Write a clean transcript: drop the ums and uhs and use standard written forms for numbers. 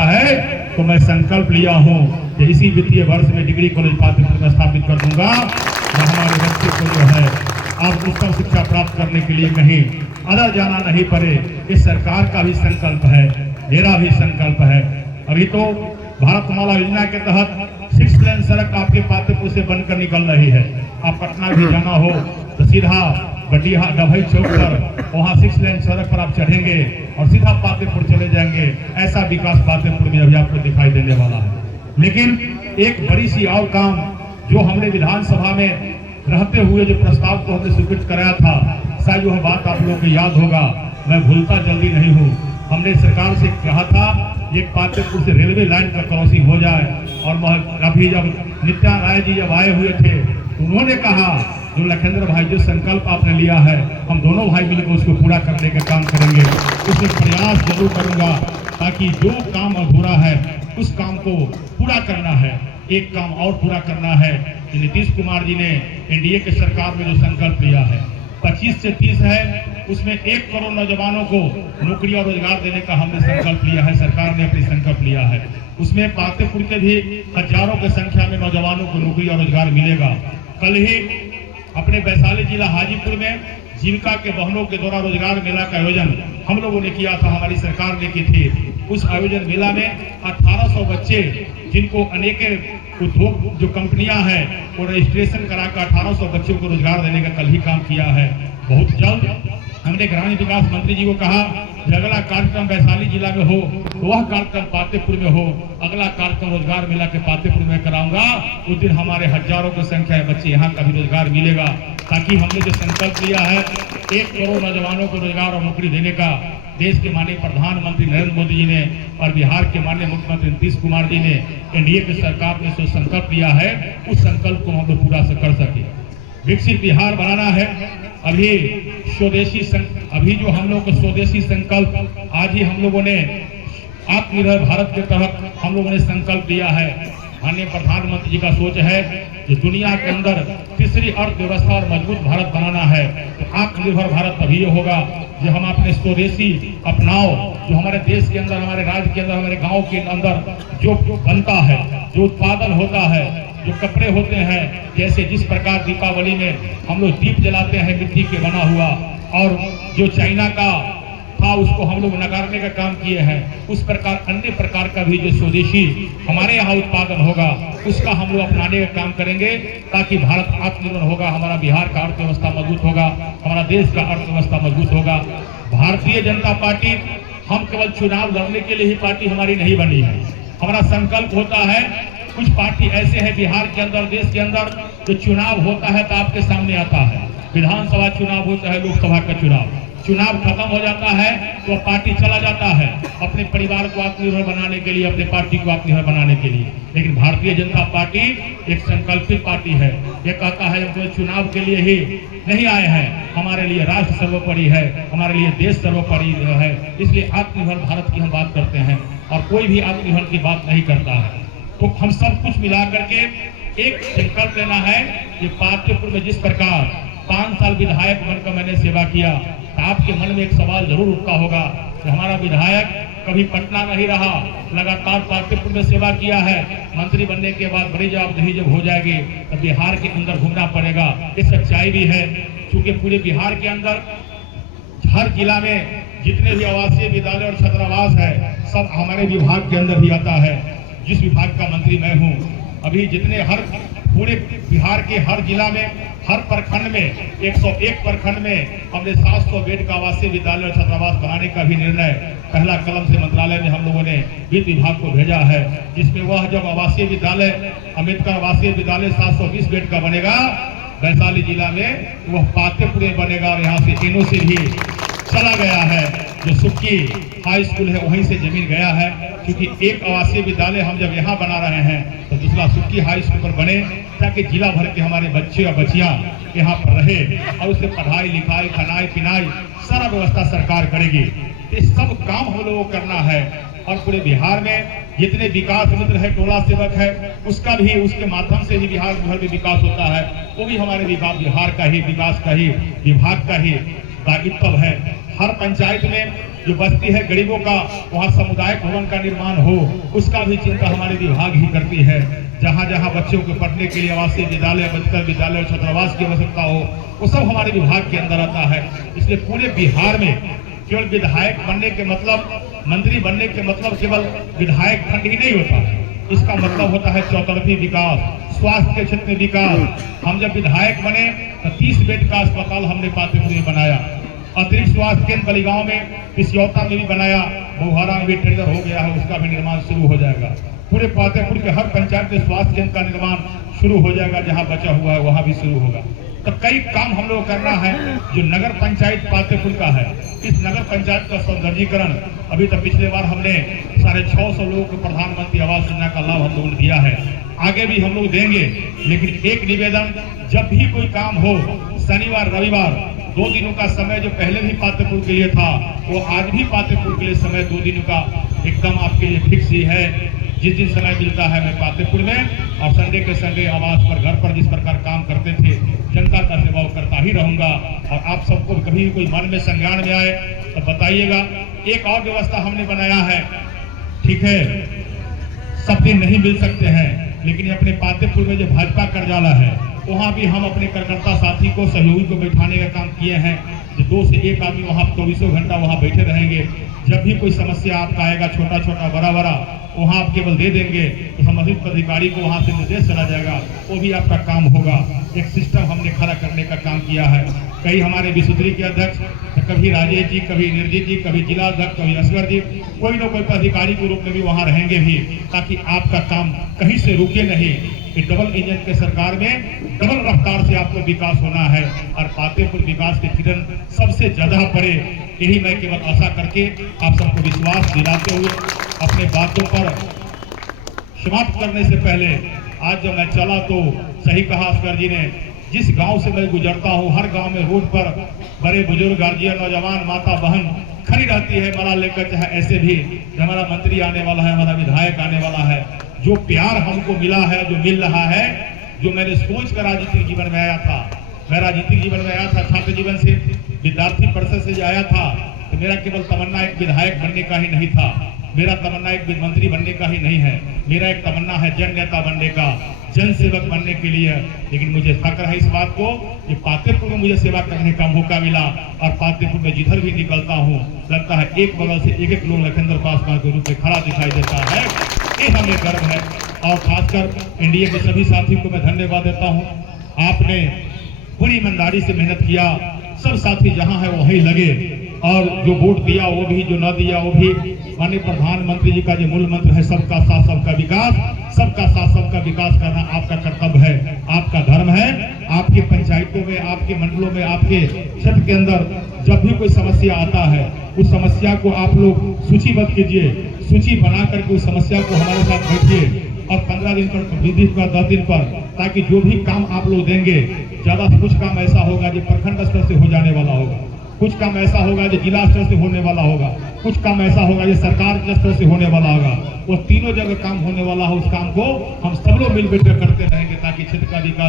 होता है तो मैं संकल्प लिया हूँ कि इसी वित्तीय वर्ष में डिग्री कॉलेज पातेपुर में स्थापित कर दूंगा और हमारे बच्चे को जो है आप उत्तम शिक्षा प्राप्त करने के लिए कहीं अदर जाना नहीं पड़े। इस सरकार का भी संकल्प है, मेरा भी संकल्प है। अभी तो भारतमाला योजना के तहत 6 लेन सड़क आपके पातेपुर से बनकर निकल रही है। आप पटना भी जाना हो तो सीधा बटिया डभई चौक पर वहाँ 6 लेन सड़क पर आप चढ़ेंगे और सीधा पातेपुर चले जाएंगे। ऐसा विकास पातेपुर में अभी आपको दिखाई देने वाला है। लेकिन एक बड़ी सी और काम जो हमने विधानसभा में रहते हुए जो प्रस्ताव को हमने स्वीकृत कराया था, शायद वह बात आप लोगों को याद होगा, मैं भूलता जल्दी नहीं हूँ। हमने सरकार से कहा था एक पातेपुर से रेलवे लाइन का क्रॉसिंग हो जाए और अभी जब नित्यानंद राय जी जब आए हुए थे तो उन्होंने कहा जो लखेंद्र भाई जो संकल्प आपने लिया है हम दोनों भाई मिलकर उसको पूरा करने का काम करेंगे। उसमें प्रयास जरूर करूंगा ताकि जो काम अधूरा है उस काम को पूरा करना है। एक काम और पूरा करना है कि नीतीश कुमार जी ने एनडीए के सरकार में जो संकल्प लिया है 25 से 30 है, उसमें 1 करोड़ नौजवानों को नौकरी और रोजगार देने का हमने संकल्प लिया है। सरकार ने अपनी संकल्प लिया है। उसमें पातेपुर के भी हजारों की संख्या में नौजवानों को नौकरी और रोजगार मिलेगा। कल ही अपने वैशाली जिला हाजीपुर में जीविका के बहनों के द्वारा रोजगार मेला का आयोजन हम लोगों ने किया था, हमारी सरकार ने की थी। उस आयोजन मेला में 1800 बच्चे जिनको अनेक उद्योग जो कंपनियां हैं वो रजिस्ट्रेशन कराकर 1800 बच्चों को रोजगार देने का कल ही काम किया है। बहुत जल्द हमने ग्रामीण विकास मंत्री जी को कहा कि अगला कार्यक्रम वैशाली जिला में हो तो वह कार्यक्रम पातेपुर में हो। अगला कार्यक्रम रोजगार मेला के पातेपुर में कराऊंगा। उस दिन हमारे हजारों की संख्या है बच्चे यहाँ का भी रोजगार मिलेगा, ताकि हमने जो संकल्प लिया है 1 करोड़ नौजवानों को रोजगार और नौकरी देने का देश के माननीय प्रधानमंत्री नरेंद्र मोदी जी ने और बिहार के माननीय मुख्यमंत्री नीतीश कुमार जी ने एनडीए की सरकार ने जो संकल्प लिया है उस संकल्प को हम लोग पूरा कर सके। विकसित बिहार बनाना है। अभी जो हम लोग को स्वदेशी संकल्प आज ही हम लोगों ने आत्मनिर्भर भारत के तहत हम लोगों ने संकल्प लिया है। माननीय प्रधानमंत्री जी का सोच है कि दुनिया के अंदर तीसरी अर्थव्यवस्था और मजबूत भारत बनाना है। तो आत्मनिर्भर भारत तभी होगा जो हम अपने स्वदेशी अपनाओ, जो हमारे देश के अंदर, हमारे राज्य के अंदर, हमारे गांव के अंदर जो बनता है, जो उत्पादन होता है, जो कपड़े होते हैं, जैसे जिस प्रकार दीपावली में हम लोग दीप जलाते हैं मिट्टी के बना हुआ, और जो चाइना का था उसको हम लोग नकारने का काम किए हैं, उस प्रकार अन्य प्रकार का भी जो स्वदेशी हमारे यहाँ उत्पादन होगा उसका हम लोग अपनाने का काम करेंगे, ताकि भारत आत्मनिर्भर होगा, हमारा बिहार का अर्थव्यवस्था मजबूत होगा, हमारा देश का अर्थव्यवस्था मजबूत होगा। भारतीय जनता पार्टी हम केवल चुनाव लड़ने के लिए ही पार्टी हमारी नहीं बनी है। हमारा संकल्प होता है, कुछ पार्टी ऐसे हैं बिहार के अंदर, देश के अंदर, जो चुनाव होता है तो आपके सामने आता है। विधानसभा चुनाव हो चाहे लोकसभा का चुनाव खत्म हो जाता है तो पार्टी चला जाता है अपने परिवार को आत्मनिर्भर बनाने के लिए, अपने पार्टी को आत्मनिर्भर बनाने के लिए। लेकिन भारतीय जनता पार्टी एक संकल्पित पार्टी है। ये कहता है हम चुनाव के लिए ही नहीं आए हैं, हमारे लिए राष्ट्र सर्वोपरि है, हमारे लिए देश सर्वोपरि है। इसलिए आत्मनिर्भर भारत की हम बात करते हैं और कोई भी आत्मनिर्भर की बात नहीं करता है। तो हम सब कुछ मिला करके एक संकल्प लेना है कि पातेपुर में जिस प्रकार 5 साल विधायक बनकर मैंने सेवा किया, तो आपके मन में एक सवाल जरूर उठता होगा कि हमारा विधायक कभी पटना नहीं रहा, लगातार पातेपुर में सेवा किया है, मंत्री बनने के बाद बड़ी जवाबदेही जब हो जाएगी तो बिहार के अंदर घूमना पड़ेगा। ये सच्चाई भी है, क्योंकि पूरे बिहार के अंदर हर जिला में जितने भी आवासीय विद्यालय और छात्रावास है सब हमारे विभाग के अंदर ही आता है। जिस विभाग का मंत्री मैं हूँ, अभी जितने हर पूरे बिहार के हर जिला में, हर प्रखंड में 101 प्रखंड में हमने 700 बेड का आवासीय विद्यालय और छात्रावास बनाने का भी निर्णय पहला कलम से मंत्रालय में हम लोगों ने वित्त विभाग को भेजा है, जिसमें वह जब आवासीय विद्यालय अम्बेडकर आवासीय विद्यालय 720 बेड का बनेगा वैशाली जिला में, वह पातेपुर में बनेगा। और यहाँ से एनओसी भी चला गया है, जो सुक्की हाई स्कूल है वहीं से जमीन गया है, क्योंकि एक आवासीय विद्यालय हम जब यहाँ बना रहे हैं तो दूसरा सुक्की हाई स्कूल पर बने, ताकि जिला भर के हमारे बच्चे और बच्चियां यहाँ पर रहे और उससे पढ़ाई लिखाई खानाई पिनाई सारा व्यवस्था सरकार करेगी। ये सब काम हम लोगों को करना है। और पूरे बिहार में जितने विकास मित्र है, टोला सेवक है, उसका भी, उसके माध्यम से भी बिहार भर में विकास होता है, वो भी हमारे बिहार का ही विकास का ही विभाग का ही दायित्व है। हर पंचायत में जो बस्ती है गरीबों का, वहाँ सामुदायिक भवन का निर्माण हो, उसका भी चिंता हमारे विभाग ही करती है। जहाँ जहाँ बच्चों को पढ़ने के लिए आवासीय विद्यालय, बचकर विद्यालय, छात्रावास की आवश्यकता हो, वो सब हमारे विभाग के अंदर आता है। इसलिए पूरे बिहार में केवल विधायक बनने के मतलब, मंत्री बनने के मतलब केवल विधायक खंड ही नहीं होता है। इसका मतलब होता है चौतरफी विकास, स्वास्थ्य के क्षेत्र में विकास। हम जब विधायक बने तो 30 बेड का अस्पताल हमने पातेपुर में बनाया, अतिरिक्त स्वास्थ्य केंद्र बलिगांव में, पिसियौता में भी बनाया, बहुहारा में भी टेंडर हो गया है, उसका भी निर्माण शुरू हो जाएगा। पूरे पातेपुर के हर पंचायत में स्वास्थ्य केंद्र का निर्माण शुरू हो जाएगा, जहाँ बचा हुआ है वहाँ भी शुरू होगा। तो कई काम हम लोग करना है। जो नगर पंचायत पातेपुर का है, इस नगर पंचायत का सौंदर्यीकरण अभी तक पिछले बार हमने 650 लोगों को प्रधानमंत्री आवास योजना का लाभ हम लोगों ने दिया है, आगे भी हम लोग देंगे। लेकिन एक निवेदन, जब भी कोई काम हो, शनिवार रविवार 2 दिनों का समय जो पहले भी पातेपुर के लिए था, वो आज भी पातेपुर के लिए समय 2 दिनों का एकदम आपके लिए फिक्स ही है। जिस दिन समय मिलता है मैं पातेपुर में और संडे के संडे आवास पर, घर पर जिस प्रकार काम करते थे, जनता का सेवा करता ही रहूंगा। और आप सबको कभी कोई मन में संज्ञान में आए तो बताइएगा। एक और व्यवस्था हमने बनाया है, ठीक है, सब दिन नहीं मिल सकते हैं, लेकिन अपने पातेपुर में जो भाजपा कार्यालय है, वहाँ भी हम अपने कार्यकर्ता साथी को, सहयोगी को बैठाने का काम किए हैं। जो 2 से 1 आदमी वहाँ 24 घंटा वहाँ बैठे रहेंगे। जब भी कोई समस्या आपका आएगा, छोटा छोटा बड़ा बड़ा, वहाँ आप केवल दे देंगे तो संबंधित अधिकारी को वहाँ से निर्देश चला जाएगा, वो भी आपका काम होगा। एक सिस्टम हमने खड़ा करने का काम किया है। कई हमारे विशुद्री के अध्यक्ष, तो कभी राजेश जी, कभी निर्जीत जी, कभी जिला अध्यक्ष, कभी असगर जी, कोई न कोई अधिकारी के रूप में भी वहाँ रहेंगे भी, ताकि आपका काम कहीं से रुके नहीं। कि डबल इंजन के सरकार में डबल रफ्तार से आपको विकास होना है और पातेपुर विकास के किरण सबसे ज्यादा पड़े, यही मैं केवल आशा करके आप सबको विश्वास दिलाते हुए अपने बातों पर समाप्त करने से पहले, आज जब मैं चला तो सही कहा असगर जी ने, जिस गांव से मैं गुजरता हूं, हर गांव में रोड पर बड़े बुजुर्ग, गार्जियन, नौजवान, माता बहन खड़ी रहती है माला लेकर। चाहे ऐसे भी हमारा मंत्री आने वाला है, हमारा विधायक आने वाला है, जो प्यार हमको मिला है, जो मिल रहा है, जो मैंने सोच कर राजनीतिक जीवन में आया था, मैं राजनीतिक जीवन में आया था छात्र जीवन से, विद्यार्थी परिषद से आया था, तो मेरा केवल तमन्ना एक विधायक बनने का ही नहीं था, मेरा तमन्ना एक मंत्री बनने का ही नहीं है, मेरा एक तमन्ना है जन नेता बनने का, जन सेवक बनने के लिए। लेकिन मुझे फक्र है इस बात को कि पातेपुर में मुझे सेवा करने का मौका मिला और पातेपुर में जिधर भी निकलता हूँ लगता है एक बगल से एक लोग लखींद्र पासवान के रूप में खड़ा दिखाई देता है। ये हमें गर्व है और खासकर एनडीए के सभी साथियों को मैं धन्यवाद देता हूँ। आपने पूरी ईमानदारी से मेहनत किया, सब साथी जहाँ है वहीं लगे और जो वोट दिया वो भी, जो न दिया वो भी। माननीय प्रधानमंत्री जी का जो मूल मंत्र है सबका साथ सबका विकास, सबका साथ सबका विकास करना आपका कर्तव्य है, आपका धर्म है। आपके पंचायतों में, आपके मंडलों में, आपके क्षेत्र के अंदर जब भी कोई समस्या आता है, उस समस्या को आप लोग सूचीबद्ध कीजिए, सूची बना करके उस समस्या को हमारे साथ बैठिए और 15 दिन पर, 20 दिन पर, 10 दिन पर, ताकि जो भी काम आप लोग देंगे, ज्यादा से कुछ काम ऐसा होगा जो प्रखंड स्तर से हो जाने वाला होगा, कुछ काम ऐसा होगा जो जिला स्तर से होने वाला होगा, कुछ काम ऐसा होगा जो सरकार के स्तर से होने वाला होगा। वो तीनों जगह काम होने वाला है, उस काम को हम सब लोग मिलकर करते रहेंगे ताकि क्षेत्र का विकास